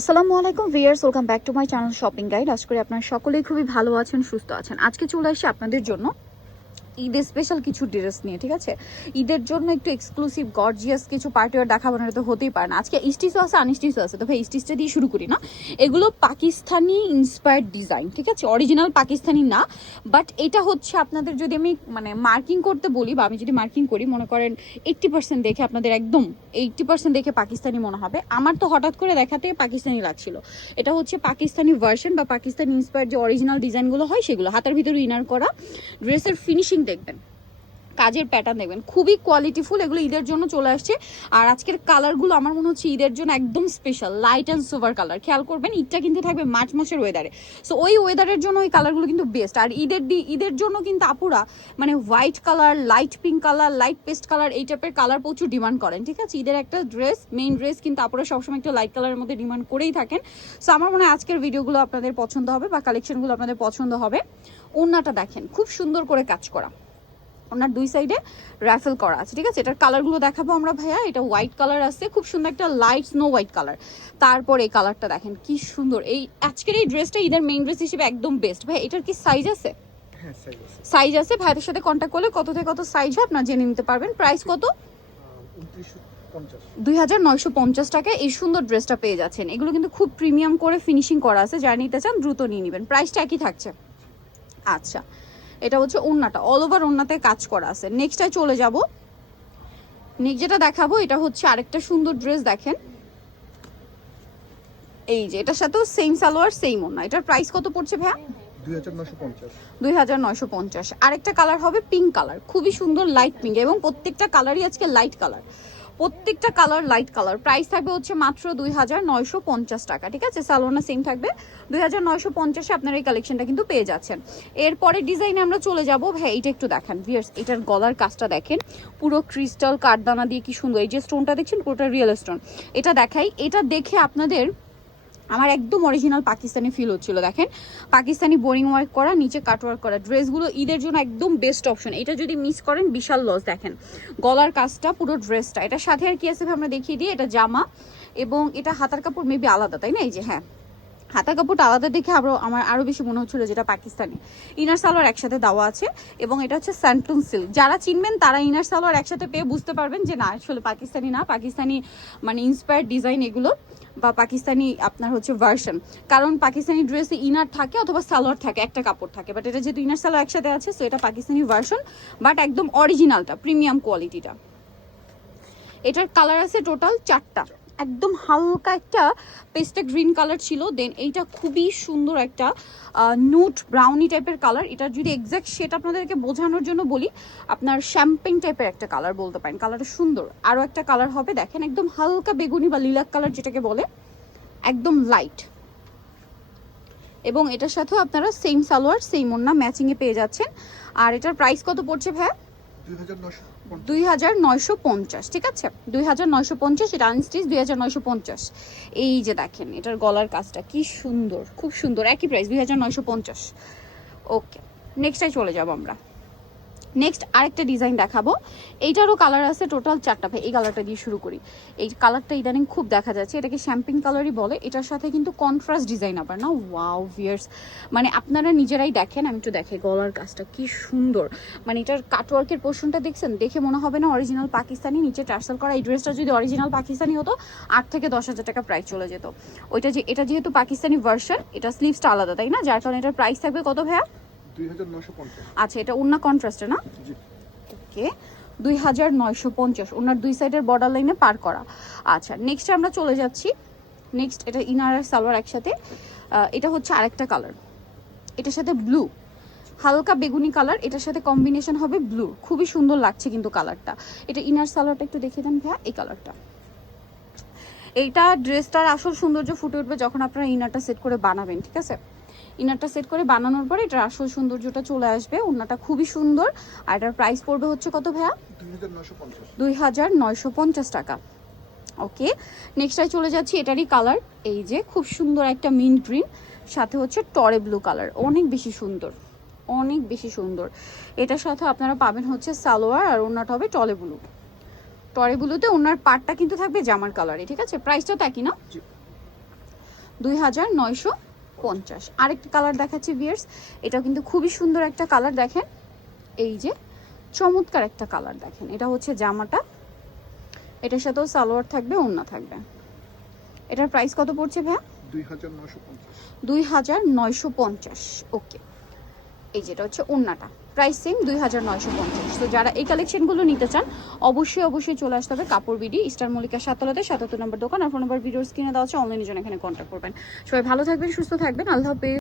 আসসালামু আলাইকুম viewers, welcome back to my channel shopping guide. আশা করি আপনারা সকলেই খুবই ভালো আছেন, সুস্থ আছেন। আজকে চলে আসি আপনাদের জন্য ঈদের স্পেশাল কিছু ড্রেস নিয়ে, ঠিক আছে? ঈদের জন্য একটু এক্সক্লুসিভ গর্জিয়াস কিছু পার্টিওয়ার দেখাবো না, তো হতেই পারে না। আজকে স্টিচও আছে, আনস্টিচও আছে। তো ভাই স্টিচটা দিয়ে শুরু করি না। এগুলো পাকিস্তানি ইন্সপায়ার্ড ডিজাইন, ঠিক আছে? অরিজিনাল পাকিস্তানি না, বাট এটা হচ্ছে আপনাদের যদি আমি মানে মার্কিং করতে বলি, বা আমি যদি মার্কিং করি, মনে করেন 80% দেখে আপনাদের একদম 80% দেখে পাকিস্তানি মনে হবে। আমার তো হঠাৎ করে দেখাতে পাকিস্তানি লাগছিল। এটা হচ্ছে পাকিস্তানি ভার্সন বা পাকিস্তানি ইন্সপায়ার্ড যে অরিজিনাল ডিজাইনগুলো হয় সেগুলো। হাতের ভিতরে ইনার করা, ড্রেসের ফিনিশিং দেখবেন, কাজের প্যাটার্ন দেখবেন, খুবই কোয়ালিটিফুল। এগুলো ঈদের জন্য চলে আসছে। আর আজকের কালারগুলো আমার মনে হচ্ছে ঈদের জন্য একদম special, light and sober colour. খেয়াল করবেন ঈদটা কিন্তু থাকবে মার্চ মাসের ওয়েদারে, সো ওই ওয়েদারের জন্য ওই কালারগুলো কিন্তু বেস্ট। আর ঈদের জন্য কিন্তু আপুরা মানে white colour, light pink colour, light paste colour, এই টাইপের কালার প্রচুর ডিমান্ড করেন, ঠিক আছে? ঈদের একটা ড্রেস, মেইন ড্রেস কিন্তু আপুরা সবসময় একটু লাইট কালারের মধ্যে ডিমান্ড করেই থাকেন। সো আমার মনে হয় আজকের ভিডিওগুলো আপনাদের পছন্দ হবে বা কালেকশনগুলো আপনাদের পছন্দ হবে। ওড়নাটা দেখেন, খুব সুন্দর করে কাজ করা, ওনার দুই সাইডে রাফেল করা আছে, ঠিক আছে? এটার কালারগুলো দেখাবো আমরা ভাইয়া। এটা হোয়াইট কালার আছে, খুব সুন্দর একটা লাইট স্নো হোয়াইট কালার। তারপর এই কালারটা দেখেন কি সুন্দর। এই আজকের এই ড্রেসটা ঈদের মেইন ড্রেস হিসেবে একদম বেস্ট। ভাই এটার কি সাইজ আছে? হ্যাঁ, সাইজ আছে। ভাইদের সাথে কন্ট্যাক্ট করলে কত থেকে কত সাইজ হয় আপনারা জেনে নিতে পারবেন। প্রাইস কত? 2950 টাকায় এই সুন্দর ড্রেসটা পেয়ে যাচ্ছেন। এগুলো কিন্তু খুব প্রিমিয়াম করে ফিনিশিং করা আছে, যারা নিতে চান দ্রুত নিয়ে নেবেন। প্রাইসটা একই থাকছে। আচ্ছা, এটা হচ্ছে ওড়নাটা, অল ওভার ওড়নাতে কাজ করা আছে। নেক্সটটায় চলে যাব। নেক্সট যেটা দেখাবো এটা হচ্ছে আরেকটা সুন্দর ড্রেস দেখেন, এই যে এটার সাথেও সেম সালোয়ার সেম ওড়না। এটার প্রাইস কত পড়ছে ভাইয়া? 2950। আরেকটা কালার হবে পিঙ্ক কালার, খুবই সুন্দর লাইট পিঙ্ক, এবং প্রত্যেকটা কালারই আজকে লাইট কালার, প্রত্যেকটা কালার লাইট কালার। প্রাইস থাকবে হচ্ছে মাত্র 2950 টাকা, ঠিক আছে? সালোয়ারটা সেম থাকবে। 2950-এ আপনারা এই কালেকশনটা কিন্তু পেয়ে যাচ্ছেন। এরপরে ডিজাইনে আমরা চলে যাব। ভাই এটা একটু দেখেন ভিউয়ার্স, এটার গলার কাজটা দেখেন, পুরো ক্রিস্টাল কাঠদানা দিয়ে কি সুন্দর। এই যে স্টোনটা দেখছেন পুরোটা রিয়েল স্টোন। এটা দেখাই, এটা দেখে আপনাদের আমার একদম অরিজিনাল পাকিস্তানি ফিল হচ্ছিল। দেখেন পাকিস্তানি বোরিং ওয়ার্ক করা, নিচে কাটওয়ার্ক করা। ড্রেসগুলো ঈদের জন্য একদম বেস্ট অপশন। এটা যদি মিস করেন বিশাল লস। দেখেন গলার কাজটা, পুরো ড্রেসটা। এটার সাথে আর কি আছে আমরা দেখিয়ে দিই। এটা জামা, এবং এটা হাতার কাপড় মেবি আলাদা, তাই না? এই যে হ্যাঁ, হাতা কাপড়টা আলাদা দেখে আমার আরো বেশি মনে হচ্ছিল যেটা পাকিস্তানি। ইনার সালোয়ার একসাথে দেওয়া আছে, এবং এটা হচ্ছে স্যান্টুন সিল্ক। যারা চিনবেন তারা ইনার সালোয়ার একসাথে পেয়ে বুঝতে পারবেন যে না আসলে পাকিস্তানি না, পাকিস্তানি মানে ইন্সপায়ার্ড ডিজাইন এগুলো, বা পাকিস্তানি আপনার হচ্ছে ভার্সন। কারণ পাকিস্তানি ড্রেসে ইনার থাকে অথবা সালোয়ার থাকে, একটা কাপড় থাকে, বাট এটা যেহেতু ইনার সালোয়ার একসাথে আছে, সো এটা পাকিস্তানি ভার্সন, বাট একদম অরিজিনালটা, প্রিমিয়াম কোয়ালিটিটা। এটার কালার আছে টোটাল 4টা। একদম হালকা একটা পেস্টে গ্রিন কালার ছিল, দেন এইটা খুবই সুন্দর একটা নুট ব্রাউনি টাইপের কালার। এটার যদি এক্স্যাক্ট শেড আপনাদেরকে বোঝানোর জন্য বলি, আপনার শ্যাম্পেন টাইপের একটা কালার বলতে পারেন। কালারটা সুন্দর। আরও একটা কালার হবে দেখেন, একদম হালকা বেগুনি বা লিলাক কালার যেটাকে বলে, একদম লাইট। এবং এটার সাথেও আপনারা সেম সালোয়ার সেম ওড়না ম্যাচিংয়ে পেয়ে যাচ্ছেন। আর এটার প্রাইস কত পড়ছে ভাইয়া? 2950, ঠিক আছে? 2950। এটা আনস্টিচ 2950। এই যে দেখেন এটার গলার কাজটা কি সুন্দর, খুব সুন্দর। একই প্রাইস 2950। ওকে, নেক্সটটাই চলে যাব আমরা। নেক্সট আরেকটা ডিজাইন দেখাবো। এইটারও কালার আছে টোটাল 4টা। ভাই এই কালারটা দিয়ে শুরু করি। এই কালারটা ইদানিং খুব দেখা যাচ্ছে, এটাকে শ্যাম্পিং কালারই বলে। এটার সাথে কিন্তু কন্ট্রাস্ট ডিজাইন আবার না, ওয়াও ভিয়ার্স, মানে আপনারা নিজেরাই দেখেন। আমি একটু দেখে গলার কাজটা কি সুন্দর, মানে এটার কাটওয়ার্কের পোর্শনটা দেখছেন, দেখে মনে হবে না অরিজিনাল পাকিস্তানি। নিচে টার্সেল করা। এই ড্রেসটা যদি অরিজিনাল পাকিস্তানি হতো 8 থেকে 10,000 টাকা প্রাইস চলে যেত। এটা যেহেতু পাকিস্তানি ভার্সন, এটা স্লিভসটা আলাদা, তাই না? যার কারণে এটার প্রাইস থাকবে কত ভাইয়া? 2950। আচ্ছা, এটা ওড়না কন্ট্রাস্টে না? ওকে, 2950। ওনার দুই সাইডের বর্ডার লাইনে পার করা। আচ্ছা, নেক্সট আমরা চলে যাচ্ছি। নেক্সট এটা ইনার আর সালোয়ার একসাথে। এটা হচ্ছে আরেকটা কালার, এটার সাথে ব্লু, হালকা বেগুনি কালার, এটার সাথে কম্বিনেশন হবে ব্লু। খুবই সুন্দর লাগছে কিন্তু কালারটা। এটা ইনার সালোয়ারটা একটু দেখিয়ে দেন ভাইয়া। এই কালারটা, এইটা ড্রেসটার আসল সৌন্দর্য ফুটে উঠবে যখন আপনারা ইনারটা সেট করে বানাবেন, ঠিক আছে? ইনারটা সেট করে বানানোর পরে এটার আসল সৌন্দর্যটা চলে আসবে। ওড়নাটা খুবই সুন্দর। আর এটার প্রাইস পড়বে হচ্ছে কত ভাইয়া? 2950 টাকা। ওকে, নেক্সটটায় চলে যাচ্ছি। এটারই কালার এই যে খুব সুন্দর একটা মিন্ট গ্রিন, সাথে হচ্ছে টরে ব্লু কালার, অনেক বেশি সুন্দর, অনেক বেশি সুন্দর। এটার সাথে আপনারা পাবেন হচ্ছে সালোয়ার, আর ওড়নাটা হবে টরে ব্লু। টরে ব্লুতে ওনার পাটটা কিন্তু থাকবে জামার কালারে, ঠিক আছে? প্রাইসটা তো একই না? 2950। আরেকটা কালার দেখাচ্ছি ভিউয়ার্স, এটাও কিন্তু খুবই সুন্দর একটা কালার। দেখেন এই যে চমৎকার একটা কালার, দেখেন এটা হচ্ছে জামাটা, এটার সাথেও সালোয়ার থাকবে, ওড়না থাকবে। এটার প্রাইস কত পড়ছে ভাইয়া? 2950। ওকে, এই যেটা হচ্ছে ওড়নাটা, প্রাইস সেম 2950। তো যারা এই কালেকশনগুলো নিতে চান অবশ্যই চলে আসতে হবে কাপড় বিডি, স্টার মল্লিকা 77 নম্বর দোকান। আর ফোন নাম্বার ভিডিওর স্ক্রিনে দেওয়া আছে, অনলাইনে জন্য এখানে কন্ট্যাক্ট করবেন। সবাই ভালো থাকবেন, সুস্থ থাকবেন, আল্লাহ হাফেজ।